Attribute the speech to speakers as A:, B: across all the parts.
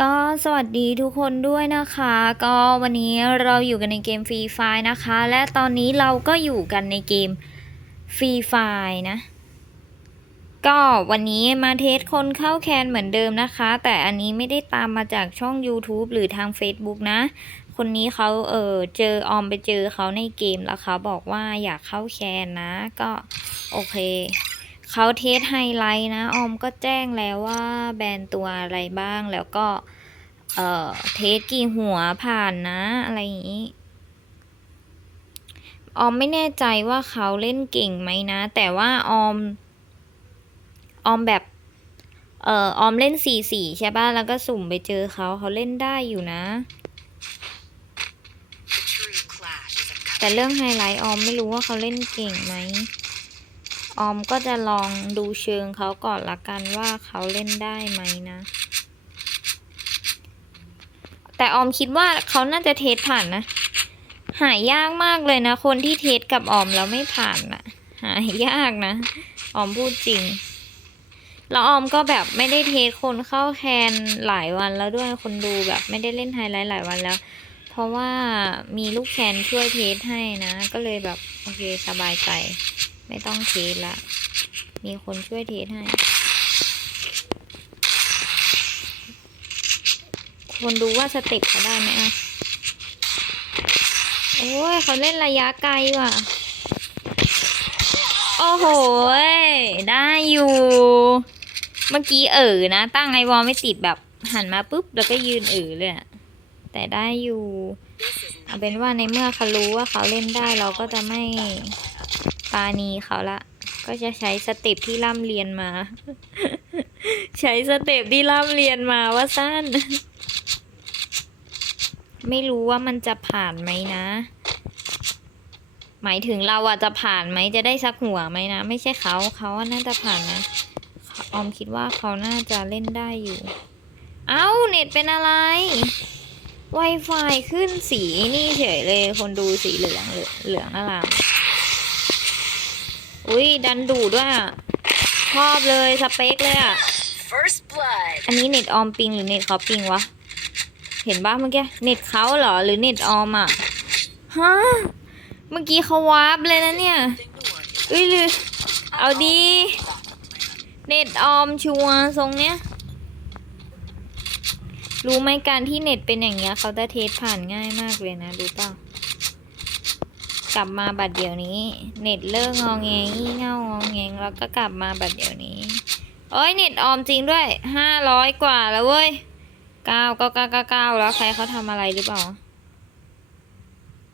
A: ก็สวัสดีทุกคนด้วยนะคะ ก็วันนี้เราอยู่กันในเกมฟรีไฟนะคะ และตอนนี้เราก็อยู่กันในเกมฟรีไฟนะ ก็วันนี้มาเทสคนเข้าแคนเหมือนเดิมนะคะ แต่อันนี้ไม่ได้ตามมาจากช่อง YouTube หรือทาง Facebook นะ คนนี้เขาเออเจอออมไปเจอเขาในเกมแล้วเขาบอกว่าอยากเข้าแคนนะ ก็โอเค เขาเทสไฮไลท์นะ ออมก็แจ้งแล้วว่าแบรนตัวอะไรบ้างแล้วก็ เอ่อ เทสกี่หัวผ่านนะ อะไรอย่างนี้ ออมไม่แน่ใจว่าเขาเล่นเก่งไหมนะ แต่ว่าออม ออมแบบ เอ่อ ออมเล่นสี่สี่ใช่ป่ะ แล้วก็สุ่มไปเจอเขา เขาเล่นได้อยู่นะ แต่เรื่องไฮไลท์ออมไม่รู้ว่าเขาเล่นเก่งไหม ออมก็จะลองดูเชิงเขาก่อนละกันว่าเขาเล่นได้ไหมนะ แต่ออมคิดว่าเขาน่าจะเทสผ่านนะ หายากมากเลยนะ คนที่เทสกับออมแล้วไม่ผ่านนะหายากนะ ออมพูดจริง แล้วออมก็แบบไม่ได้เทสคนเข้าแคนหลายวันแล้วด้วยคนดูแบบไม่ได้เล่นไฮไลท์หลายวันแล้ว เพราะว่ามีลูกแคนช่วยเทสให้นะ ก็เลยแบบโอเคสบายใจ ไม่ต้องเทสละ มีคนช่วยเทสให้ คนดูว่าสเต็ปเขาได้ไหมอะ โอ้ยเขาเล่นระยะไกลว่ะ โอ้โห ได้อยู่ เมื่อกี้เออนะ ตั้งไอวอลไม่ติดแบบหันมาปุ๊บ แล้วก็ยืนเออเลยอะแต่ได้อยู่ เอาเป็นว่าในเมื่อเขารู้ว่าเขาเล่นได้เราก็จะไม่ ปาณีเขาละ ก็จะใช้สเต็ปที่ร่ำเรียนมา ใช้สเต็ปที่ร่ำเรียนมาว่าสั้น ไม่รู้ว่ามันจะผ่านไหมนะ หมายถึงเราอะจะผ่านไหมจะได้สักหัวไหมนะ ไม่ใช่เขาเขาอะน่าจะผ่านนะออมคิดว่าเขาน่าจะเล่นได้อยู่ เอ้าเน็ตเป็นอะไร Wi-Fi ขึ้นสีนี่เฉยเลย คนดูสีเหลืองเหลืองเหลืองน่าราม อุ้ยดันดูดด้วยอะชอบเลยสเปคเลยอะ
B: First blood.
A: อันนี้เน็ตออมปิงหรือเน็ตเขาปิงวะ เห็นบ้าเมื่อกี้ เน็ตเขาเหรอหรือเน็ตออมอะ ฮะ เมื่อกี้เขาวาร์ปเลยนะเนี่ยเอ้ยหรือเอาดี เน็ตออมชัวร์ทรงเนี้ย รู้ไหมการที่เน็ตเป็นอย่างเงี้ยเขาจะเทสผ่านง่ายมากเลยนะรู้เปล่า กลับมาบัดเดี๋ยวนี้ เน็ตเลิกงองแงงี่เง่างองแงงแล้วก็กลับมาบัดเดี๋ยวนี้โอ้ยเน็ตออมจริงด้วยห้าร้อยกว่าแล้วเว้ยเก้าเก้าเก้าเก้าเก้าแล้วใครเขาทำอะไรหรือเปล่า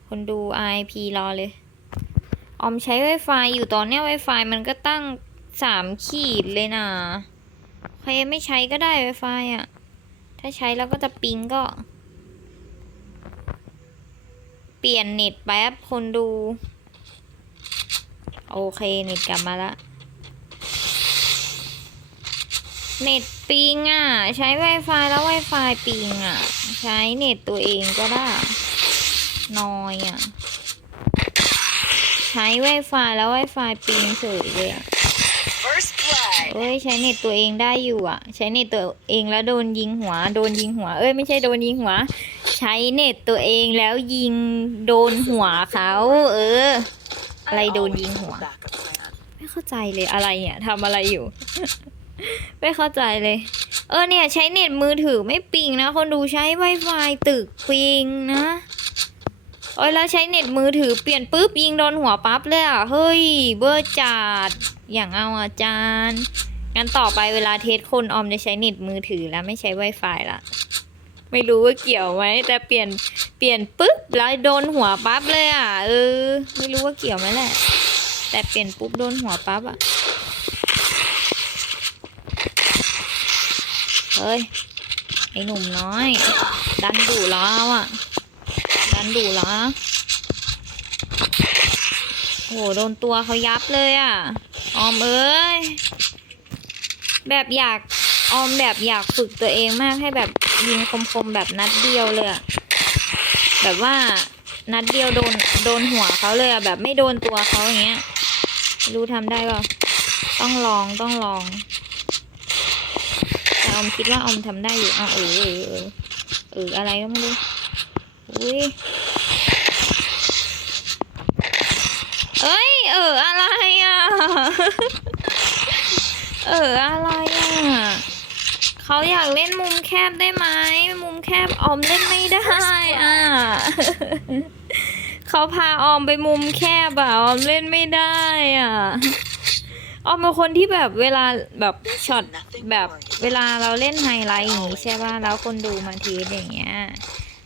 A: คนดู IP รอเลย ออมใช้ Wi-Fi อยู่ตอนเนี้ย Wi-Fi มันก็ตั้งสามขีดเลยนะใครไม่ใช้ก็ได้ Wi-Fi อะ ถ้าใช้แล้วก็จะปิงก็ เปลี่ยนเน็ตแป๊บคนดู โอเคเน็ตกลับมาละเน็ตปิงอะ ใช้ Wi-Fi แล้ว Wi-Fi ปิงอะ ใช้เน็ตตัวเองก็ได้นอยอะ ใช้ Wi-Fi แล้ว Wi-Fi ปิงเฉยเลยอะ
B: First.
A: เอ้ยใช้เน็ตตัวเองได้อยู่อะ ใช้เน็ตตัวเองแล้วโดนยิงหัว โดนยิงหัว เอ้ยไม่ใช่โดนยิงหัว ใช้เน็ตตัวเองแล้วยิงโดนหัวเขาเออ อะไรโดนยิงหัว ไม่เข้าใจเลยอะไรเนี่ยทำอะไรอยู่ ไม่เข้าใจเลย เออเนี่ย ใช้เน็ตมือถือไม่ปิงนะ คนดูใช้ Wi-Fi ตึกปิงนะ อ้ยแล้วใช้เน็ตมือถือเปลี่ยนปุ๊บยิงโดนหัวปั๊บเลยอะ เฮ้ย เบอร์จัดอย่างเอาอาจารย์งั้นต่อไปเวลาเทสคนออมจะใช้เน็ตมือถือแล้วไม่ใช้ Wi-Fi ละไม่รู้ว่าเกี่ยวไหมแต่เปลี่ยนเปลี่ยนปุ๊บแล้วโดนหัวปั๊บเลยอะเออ ไม่รู้ว่าเกี่ยวไหมแหละ แต่เปลี่ยนปุ๊บโดนหัวปั๊บอะเฮ้ยไอหนุ่มน้อย ดันดุแล้วอะ ดันดุแล้โหโดนตัวเขายับเลยอะ ออมเอ้ย แบบอยากออมแบบอยากฝึกตัวเองมากให้แบบยิงคมๆแบบนัดเดียวเลยอะแบบว่านัดเดียวโดนโดนหัวเขาเลยอะแบบไม่โดนตัวเขาอย่างเงี้ยรู้ทำได้ป่าต้องลองต้องลองแต่ออมคิดว่าออมทำได้อยู่อ้าวเออเออเออเอออะไรก็ไม่รู้ อุ้ยเอ้ย เอออะไรอะ เอออะไรอะ เขาอยากเล่นมุมแคบได้ไหม มุมแคบออมเล่นไม่ได้อะ เขาพาออมไปมุมแคบอะออมเล่นไม่ได้อะออมเป็นคนที่แบบเวลาแบบช็อตแบบเวลาเราเล่นไฮไลท์อย่างนี้ใช่ป่ะแล้วคนดูมาเทสอย่างเงี้ย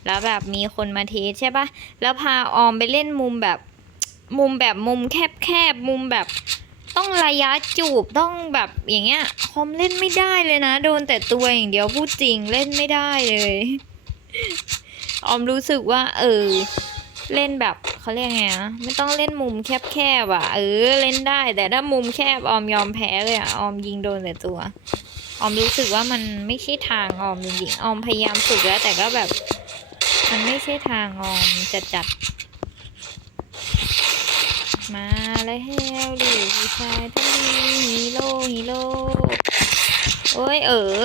A: แล้วแบบมีคนมาเทสใช่ปะแล้วพาออมไปเล่นมุมแบบ มุมแบบมุมแคบๆ มุมแบบต้องระยะจูบต้องแบบอย่างเงี้ยคอมเล่นไม่ได้เลยนะ โดนแต่ตัวอย่างเดียวพูดจริงเล่นไม่ได้เลย ออมรู้สึกว่า เออ เล่นแบบเขาเรียกไงนะไม่ต้องเล่นมุมแคบๆอะ เออเล่นได้ แต่ถ้ามุมแคบออมยอมแพ้เลยอะออมยิงโดนแต่ตัว ออมรู้สึกว่ามันไม่ใช่ทางออมจริงๆออมพยายามฝึกแล้วแต่ก็แบบ มันไม่ใช่ทางออมจะจัด มาแล้วดูผู้ชายต้องมีฮีโร่ฮีโร่โอ้ยเออ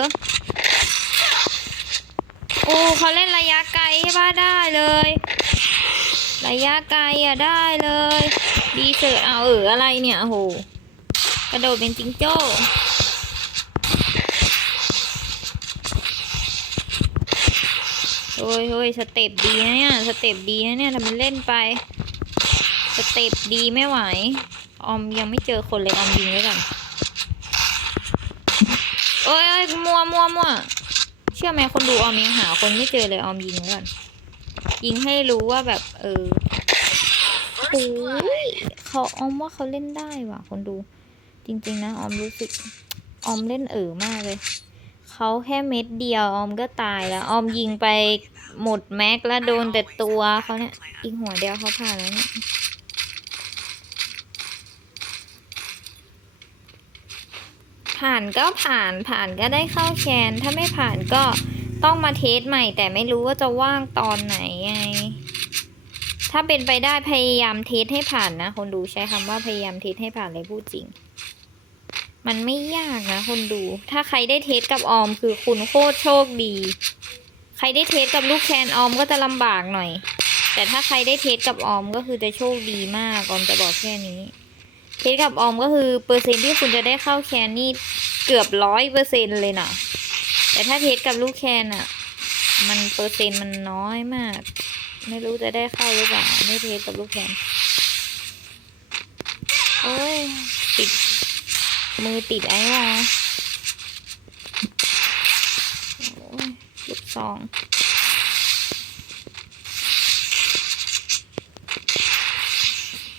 A: โอ้เขาเล่นระยะไกลใช่ป่ะได้เลย ระยะไกลอะได้เลย ดีเสิร์ตเอาเอออะไรเนี่ยโอ้โหกระโดดเป็นจิงโจ้ โอ้ยโอ้ยสเต็ปดีนะเนี่ยสเต็ปดีนะเนี่ยทำมันเล่นไป สเต็ปดีไม่ไหว ออมยังไม่เจอคนเลยออมยิงไว้ก่อนโอ้ยโอ้ยมัวมัวมัวเชื่อไหมคนดูออมยังหาคนไม่เจอเลยออมยิงไว้ก่อนยิงให้รู้ว่าแบบ เออโอ้ยเขาออมว่าเขาเล่นได้ว่ะ คนดู จริง ๆ นะออมรู้สึกออมเล่นเออมากเลย เขาแค่เม็ดเดียวออมก็ตายแล้ว ออมยิงไปหมดแม็กแล้วโดนแต่ตัวเขาเนี่ย อีกหัวเดียวเขาผ่านแล้วเนี่ยผ่านก็ผ่านผ่านก็ได้เข้าแคนถ้าไม่ผ่านก็ต้องมาเทสใหม่ แต่ไม่รู้ว่าจะว่างตอนไหนไง ถ้าเป็นไปได้พยายามเทสให้ผ่านนะ คนดูใช้คำว่าพยายามเทสให้ผ่านเลยพูดจริง มันไม่ยากนะคนดู ถ้าใครได้เทสกับออม คือคุณโคตรโชคดี ใครได้เทสกับลูกแคนออมก็จะลำบากหน่อย แต่ถ้าใครได้เทสกับออมก็คือจะโชคดีมากออมจะบอกแค่นี้ เทสกับออมก็คือเปอร์เซ็นที่คุณจะได้เข้าแคนนี่เกือบร้อยเปอร์เซ็นเลยนะแต่ถ้าเทสกับลูกแคนอะมันเปอร์เซ็นต์มันน้อยมาก ไม่รู้จะได้เข้าหรือเปล่าไม่เทสกับลูกแคนโอ้ยติด มือติดไอ้วะโอ้ยลูกซอง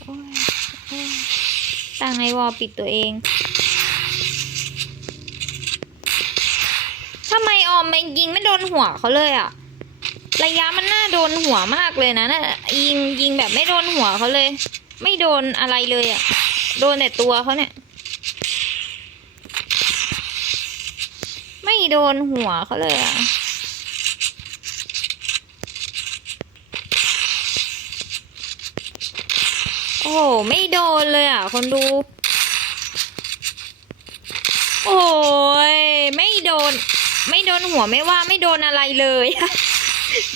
A: โอ้ยโอ้ยตั้งไอวอลปิดตัวเองทำไมออมมันยิงไม่โดนหัวเขาเลยอะ ระยะมันน่าโดนหัวมากเลยนะน่ะยิงยิงแบบไม่โดนหัวเขาเลย ไม่โดนอะไรเลยอะ โดนแต่ตัวเขาเนี่ย ไม่ โดนหัวเขาเลยอะโอ้โห ไม่โดนเลยอะ คนดู โอ้ย ไม่โดน ไม่โดนหัวไม่ว่าไม่โดนอะไรเลย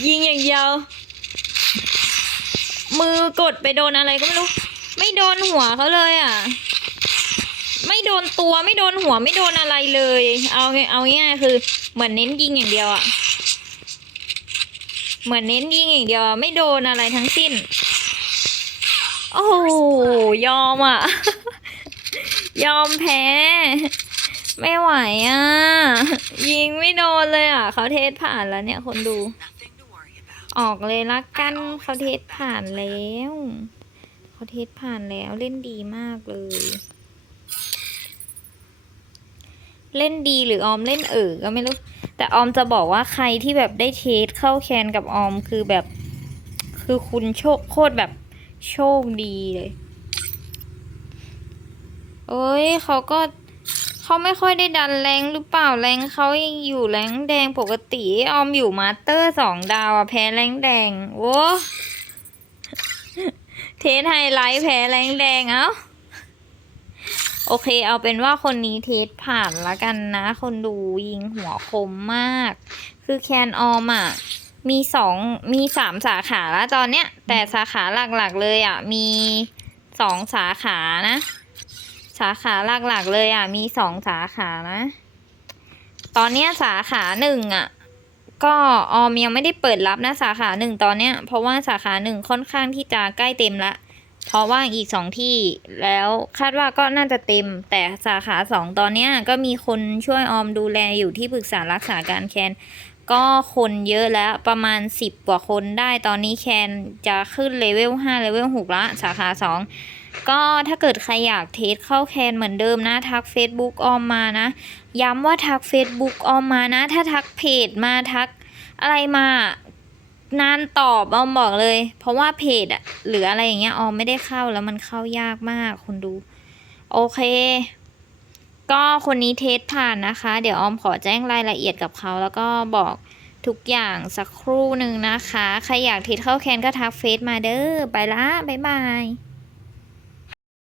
A: ยิงอย่างเดียว มือกดไปโดนอะไรก็ไม่รู้ ไม่โดนหัวเขาเลยอะ ไม่โดนตัวไม่โดนหัวไม่โดนอะไรเลย เอางเอาง่ายๆคือเหมือนเน้นยิงอย่างเดียวอะเหมือนเน้นยิงอย่างเดียวไม่โดนอะไรทั้งสิ้น โอ้ยอมอะ ยอมแพ้ ไม่ไหวอะ ยิงไม่โดนเลยอะ เขาเทสผ่านแล้วเนี่ยคนดู ออกเลยละกันเขาเทสผ่านแล้ว เขาเทสผ่านแล้วเล่นดีมากเลย เล่นดีหรือออมเล่นเออก็ไม่รู้ แต่ออมจะบอกว่าใครที่แบบได้เทสเข้าแคนกับออมคือแบบ คือคุณโชคโคตรแบบโชคดีเลยเอ้ยเขาก็เขาไม่ค่อยได้ดันแรงหรือเปล่าแรงเขายังอยู่แรงแดงปกติออมอยู่มาสเตอร์สองดาวอะแพ้แรงแดงโว้เทสไฮไลท์แพ้แรงแดงเอ้า โอเค เอาเป็นว่าคนนี้เทสผ่านละกันนะ คนดูยิงหัวคมมาก คือแคนออมอะ มีสองมีสามสาขาแล้วตอนเนี้ย แต่สาขาหลักๆเลยอะ มีสองสาขานะ สาขาหลักๆเลยอะ มีสองสาขานะ ตอนเนี้ยสาขาหนึ่งอะ ก็ออมยังไม่ได้เปิดรับนะสาขาหนึ่งตอนเนี้ย เพราะว่าสาขาหนึ่งค่อนข้างที่จะใกล้เต็มละ เพราะว่างอีกสองที่แล้วคาดว่าก็น่าจะเต็ม แต่สาขาสองตอนเนี้ยก็มีคนช่วยออมดูแลอยู่ที่ปรึกษารักษาการแคน ก็คนเยอะแล้วประมาณสิบกว่าคนได้ตอนนี้แคนจะขึ้นเลเวลห้าเลเวลหกละสาขาสองก็ถ้าเกิดใครอยากเทสเข้าแคนเหมือนเดิมนะ ทัก Facebook ออมมานะ ย้ำว่าทัก Facebook ออมมานะ ถ้าทักเพจมาทักอะไรมา นานตอบออมบอกเลย เพราะว่าเพจอะหรืออะไรอย่างเงี้ยออมไม่ได้เข้าแล้วมันเข้ายากมากคนดู โอเค ก็คนนี้เทสผ่านนะคะ เดี๋ยวออมขอแจ้งรายละเอียดกับเขา แล้วก็บอกทุกอย่างสักครู่หนึ่งนะคะ ใครอยากเทสเข้าแคนก็ทักเฟซมาเด้อไปละบ๊ายบาย